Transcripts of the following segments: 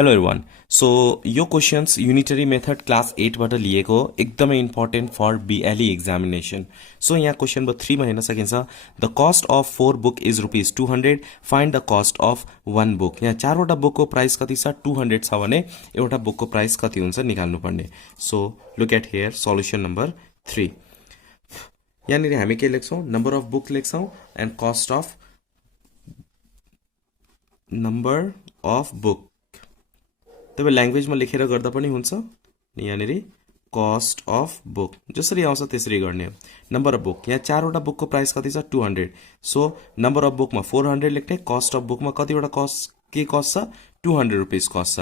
Hello everyone. So यो questions unitary method class 8 बाट लिएको एकदमै important for BLE examination. So यहाँ क्वेशन नम्बर 3 मा हेर्न सकिन्छ the cost of 4 book is ₹200, find the cost of 1 book. यहाँ चारवटा बुकको प्राइस कति छ 200 छ भने एउटा बुकको प्राइस कति हुन्छ निकाल्नु पर्ने। So look at here solution number 3। यहाँनिर हामी के लेख्छौं नम्बर अफ बुक लेख्छौं and cost of number of book. तपाईं ल्याङ्ग्वेजमा लेखेर गर्दा पनि हुन्छ। यहाँनिर कस्ट अफ बुक जसरी आउँछ त्यसरी गर्ने हो। नम्बर अफ बुक यहाँ चारवटा बुकको प्राइस कति छ 200। सो नम्बर अफ बुकमा 400 लेख्ने, कस्ट अफ बुकमा कतिवटा कस्ट छ 200 रुपीस कस्ट छ।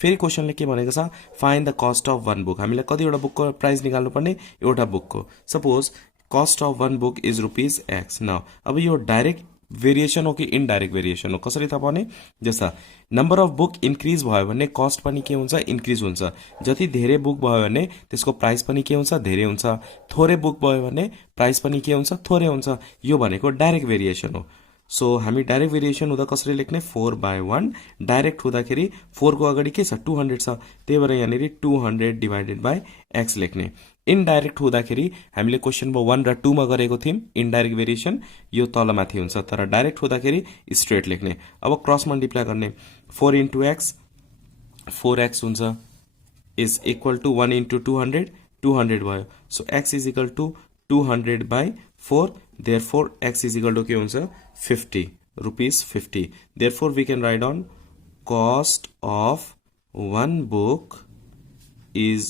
फेरि क्वेशनले के भनेको छ find the cost of 1 book. हामीलाई कतिवटा बुकको प्राइस निकाल्नु पर्ने एउटा बुकको। Suppose cost of 1 book is ₹X। Now अब यो डाइरेक्ट भेरिएसन हो कि इनडाइरेक्ट भेरिएसन हो कसरी थाहा पाउने? जस्ता नम्बर अफ बुक इन्क्रिज भयो भने कस्ट पनि के हुन्छ इन्क्रिज हुन्छ। जति धेरै बुक भयो भने त्यसको प्राइस पनि के हुन्छ धेरै हुन्छ। थोरै बुक भयो भने प्राइस पनि के हुन्छ थोरै हुन्छ। यो भनेको डाइरेक्ट भेरिएसन हो। सो हामी डाइरेक्ट भेरिएसन हुँदा कसरी लेख्ने 4/1। डाइरेक्ट हुँदाखेरि 4 को अगाडि के छ 200 छ, त्यही भएर यहाँनिर 200 डिभाइडेड बाई x लेख्ने। इनडाइरेक्ट हुँदाखेरि हामीले क्वेशन नम्बर 1 र 2 मा गरेको थियौं इनडाइरेक्ट भेरिएसन, यो तलमाथि हुन्छ। तर डाइरेक्ट हुँदाखेरि स्ट्रेट लेख्ने। अब क्रस मल्टिप्लाई गर्ने 4 into x 4x हुन्छ इज इक्वल टु 1 into 200 200 भयो। So x is equal to 200/4। therefore x is equal to के हुन्छ 50 ₹50। therefore we can write on cost of 1 book is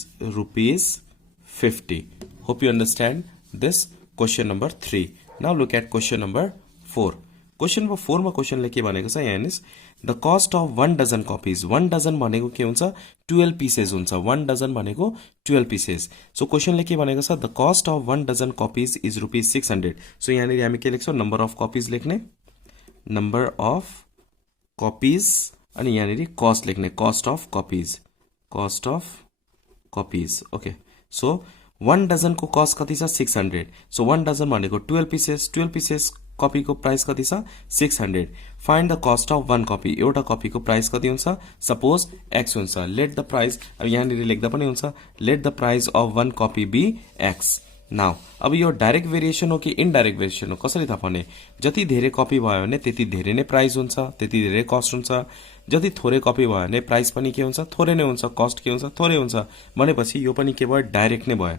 ₹50। hope you understand this question number 3। now look at question number 4। question number 4 मा क्वेशनले के भनेको छ यहाँ the cost of 1 dozen copies. 1 dozen भनेको के हुन्छ 12 पिसेस हुन्छ। 1 डजन भनेको 12 पिसेस। सो क्वेशनले के भनेको छ the cost of 1 dozen copies is ₹600। So यहाँनिर हामी के लेख्छौं नम्बर अफ कपिज लेख्ने, नम्बर अफ कपिज अनि यहाँनिर कस्ट लेख्ने cost of copies, cost of copies. Okay so 1 dozen को कस्ट कति छ 600। सो 1 डजन भनेको 12 पिसेस, 12 पिसेस कपी को प्राइस कति छ 600। Find the cost of 1 copy. एउटा कपी को प्राइस कति हुन्छ सपोज x हुन्छ। लेट द प्राइस, अब यहाँनिर लेख्दा पनि हुन्छ let the price of 1 copy be x। Now अब यो डाइरेक्ट भेरिएसन हो कि इनडाइरेक्ट भेरिएसन हो कसरी थाहा पाउने? जति धेरै कपी भयो भने त्यति धेरै नै प्राइस हुन्छ, त्यति धेरै कस्ट हुन्छ। जति थोरै कपी भयो भने प्राइस पनि के हुन्छ थोरै नै हुन्छ, कस्ट के हुन्छ थोरै हुन्छ। भनेपछि यो पनि के भयो डाइरेक्ट नै भयो,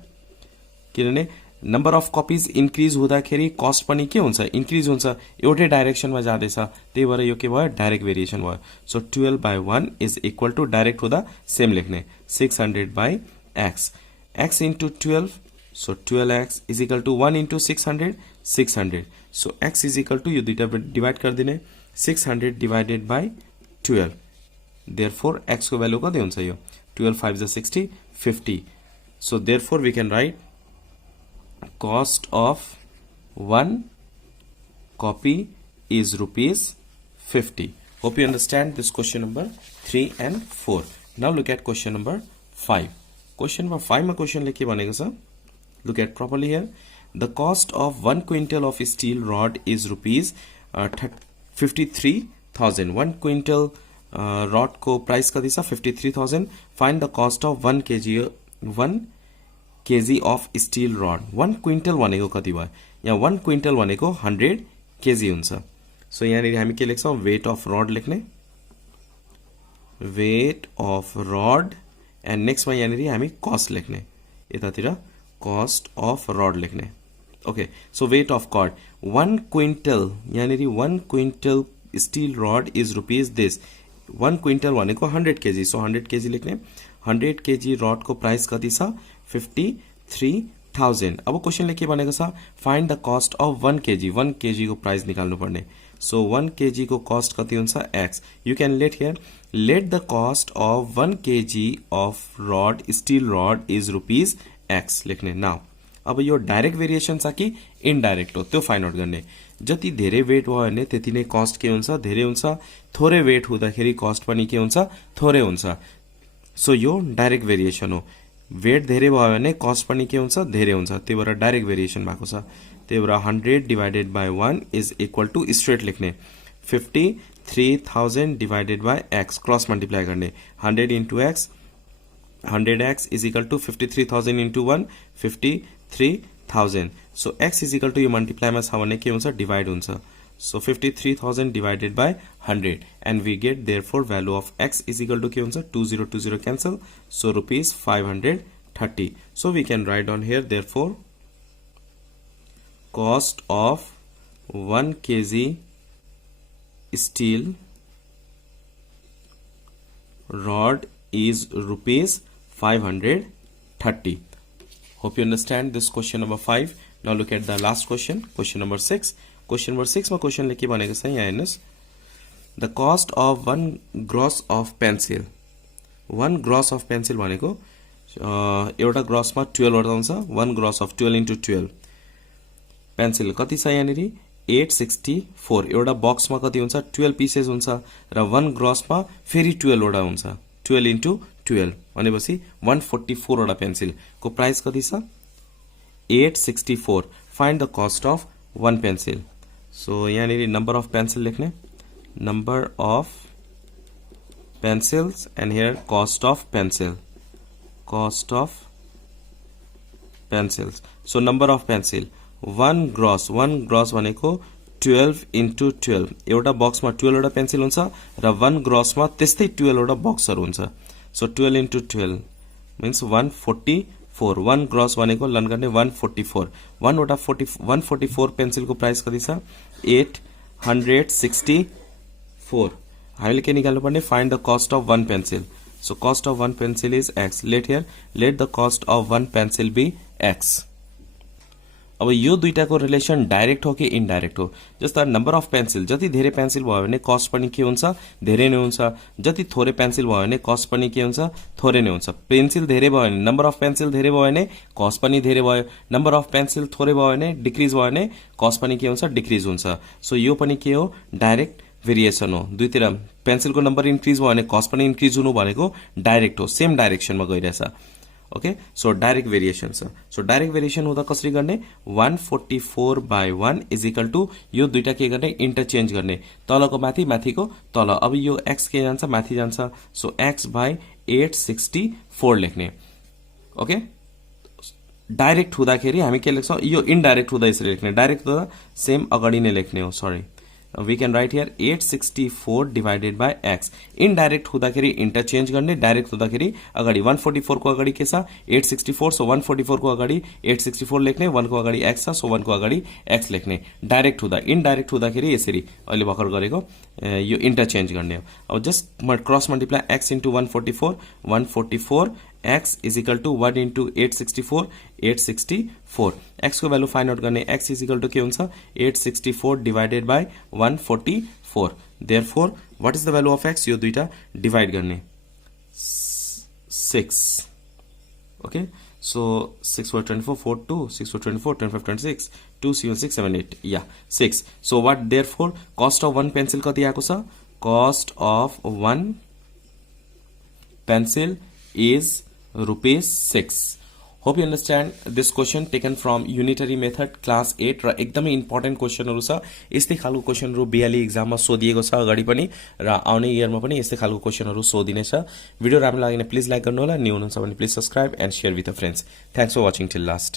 किनभने नम्बर अफ कपिज इन्क्रिज हुँदाखेरि कस्ट पनि के हुन्छ इन्क्रिज हुन्छ, एउटै डाइरेक्सनमा जाँदैछ, त्यही भएर यो के भयो डाइरेक्ट भेरिएसन भयो। So 12/1 is equal to direct हुँदा सेम लेख्ने 600/x, x into 12। So 12x is equal to 1 into 600 600। So x is equal to यो दुईटा डिभाइड गरिदिने 600 डिभाइडेड बाई 12। देयरफोर x को भ्यालु कति हुन्छ यो 12 5 60 50। So therefore we can write cost of 1 copy is ₹50। hope you understand this question number 3 and 4। now look at question number 5। question number 5 मा क्वेशनले के भनेको छ look at properly here। the cost of 1 quintal of steel rod is ₹53,000। 1 quintal rod को price कति छ 53,000। find the cost of 1 kg of steel rod. 1 quintal भनेको कति भयो? यहाँ 1 क्विन्टल भनेको 100 kg हुन्छ। सो यहाँनिर हामी के लेख्छौं वेट अफ रड लेख्ने, वेट अफ रड एन्ड नेक्स्टमा यहाँनिर हामी कस्ट लेख्ने, यतातिर कस्ट अफ रड लेख्ने। Okay so weight of cut 1 quintal, यहाँनिर 1 quintal steel rod is rupees this. 1 quintal भनेको 100 kg। सो 100 kg लेख्ने। 100 kg रड को प्राइस कति छ 53,000। अब क्वेशनले के भनेको छ find the cost of 1 kg। 1 kg को प्राइस निकाल्नु पर्ने। सो 1 kg को कस्ट कति हुन्छ x। You can let here let the cost of 1 kg of rod steel rod is ₹x लेख्ने। नाउ अब यो डाइरेक्ट भेरिएसन छ कि इनडाइरेक्ट हो त्यो फाइन्ड आउट गर्ने। जति धेरै वेट भयो भने त्यति नै कस्ट के हुन्छ धेरै हुन्छ, थोरै वेट हुँदाखेरि कस्ट पनि के हुन्छ थोरै हुन्छ। सो यो डाइरेक्ट भेरिएसन हो। वेट धेरै भयो भने कस्ट पनि के हुन्छ धेरै हुन्छ, त्यही भएर डाइरेक्ट भेरिएसन भएको छ। त्यही भएर 100 divided by 1 is equal to straight लेख्ने 50 53,000 divided by x cross multiply गर्ने 100 into x 100x is equal to 53,000 into 1 53,000 so x is equal to यो multiply मा छ भने के हुन्छ divide हुन्छ so 53,000 divided by 100 and we get therefore value of x is equal to के हुन्छ 2020 cancel so rupees 530 so we can write down here therefore cost of 1 kg steel rod is rupees 530. Hope you understand this question number 5. Now look at the last question, question number 6. Question number 6 मा question ले के भनेको छ यहाँ हेर्नुस्. The cost of 1 gross of pencil. 1 gross of pencil भनेको एउटा gross मा 12 वटा हुन्छ. 1 gross of 12 into 12. Pencil कति छ यहाँनेरि 864 एउटा बक्स मा कति हुन्छ 12 पीसेस हुन्छ र 1 ग्रॉस मा फेरि 12 वटा हुन्छ 12 into 12 भनेपछि 144 वटा पेन्सिल को प्राइस कति छ 864 find the cost of 1 pencil so यहाँनेरि नम्बर अफ पेन्सिल लेख्ने number of pencils and here cost of pencils so number of pencil 1 gross भनेको 12 into 12 एउटा बक्समा 12 वटा पेन्सिल हुन्छ र 1 ग्रॉसमा त्यस्तै 12 वटा बक्सहरु हुन्छ सो 12 into 12 means 144 1 ग्रॉस भनेको लर्न गर्ने 144 144 पेन्सिलको प्राइस कति छ 864 हामीले के निकाल्नु पर्ने find the cost of 1 pencil so cost of 1 pencil is x let the cost of 1 pencil be x अब यो दुईटाको रिलेसन डाइरेक्ट हो कि इनडाइरेक्ट हो जस्तो नम्बर अफ पेन्सिल जति धेरै पेन्सिल भयो भने कस्ट पनि के हुन्छ धेरै नै हुन्छ जति थोरै पेन्सिल भयो भने कस्ट पनि के हुन्छ थोरै नै हुन्छ पेन्सिल धेरै भयो भने नम्बर अफ पेन्सिल धेरै भयो भने कस्ट पनि धेरै भयो नम्बर अफ पेन्सिल थोरै भयो भने डिक्रिज भयो भने कस्ट पनि के हुन्छ डिक्रिज हुन्छ सो यो पनि के हो डाइरेक्ट भेरिएसन हो दुईतिर पेन्सिलको नम्बर इन्क्रिज भयो भने कस्ट पनि इन्क्रिज हुनु भनेको डाइरेक्ट हो सेम डाइरेक्सनमा गइरहेछ ओके सो डाइरेक्ट भेरिएसन छ सो डाइरेक्ट भेरिएसन हुँदा कसरी गर्ने 144 by 1 is equal to यो दुईटा के गर्ने इन्टरचेन्ज गर्ने तलको माथि माथिको तल अब यो x के जान्छ माथि जान्छ सो x by 864 लेख्ने ओके डाइरेक्ट हुँदाखेरि हामी के लेख्छौं यो इनडाइरेक्ट हुँदा यसरी लेख्ने डाइरेक्ट हुँदा सेम अगाडि नै लेख्ने हो sorry we can write here 864 divided by x indirect हुँदाखेरि इन्टरचेन्ज गर्ने डाइरेक्ट हुँदाखेरि अगाडि 144 को अगाडि के छ 864 सो 144 को अगाडि 864 लेख्ने 1 को अगाडि x छ सो 1 को अगाडि x लेख्ने डाइरेक्ट हुँदा इनडाइरेक्ट हुँदाखेरि यसरी अहिले भर्खर गरेको यो इन्टरचेन्ज गर्ने हो अब just cross multiply x into 144 x is equal to 1 into 864 x को भ्यालु फाइन्ड आउट गर्ने x is equal to के हुन्छ 864 divided by 144 therefore what is the value of x यो दुईटा डिवाइड गर्ने 6 okay so 6 for 24 4 2 6 for 24 25 26 2 7 6 7 8 yeah 6 so what therefore cost of one pencil कति आको छ cost of one pencil is rupees 6 hope you understand this question taken from unitary method class 8 र एकदमै important क्वेशनहरु छ यस्तै खालको क्वेशनहरु बीएलई एक्जाममा सोधिएको छ अगाडि पनि र आउने इयरमा पनि यस्तै खालको क्वेशनहरु सोधिनेछ भिडियो राम्रो लाग्यो भने प्लिज लाइक गर्नु होला न्यू हुनुहुन्छ भने please subscribe and share with your friends thanks for watching till last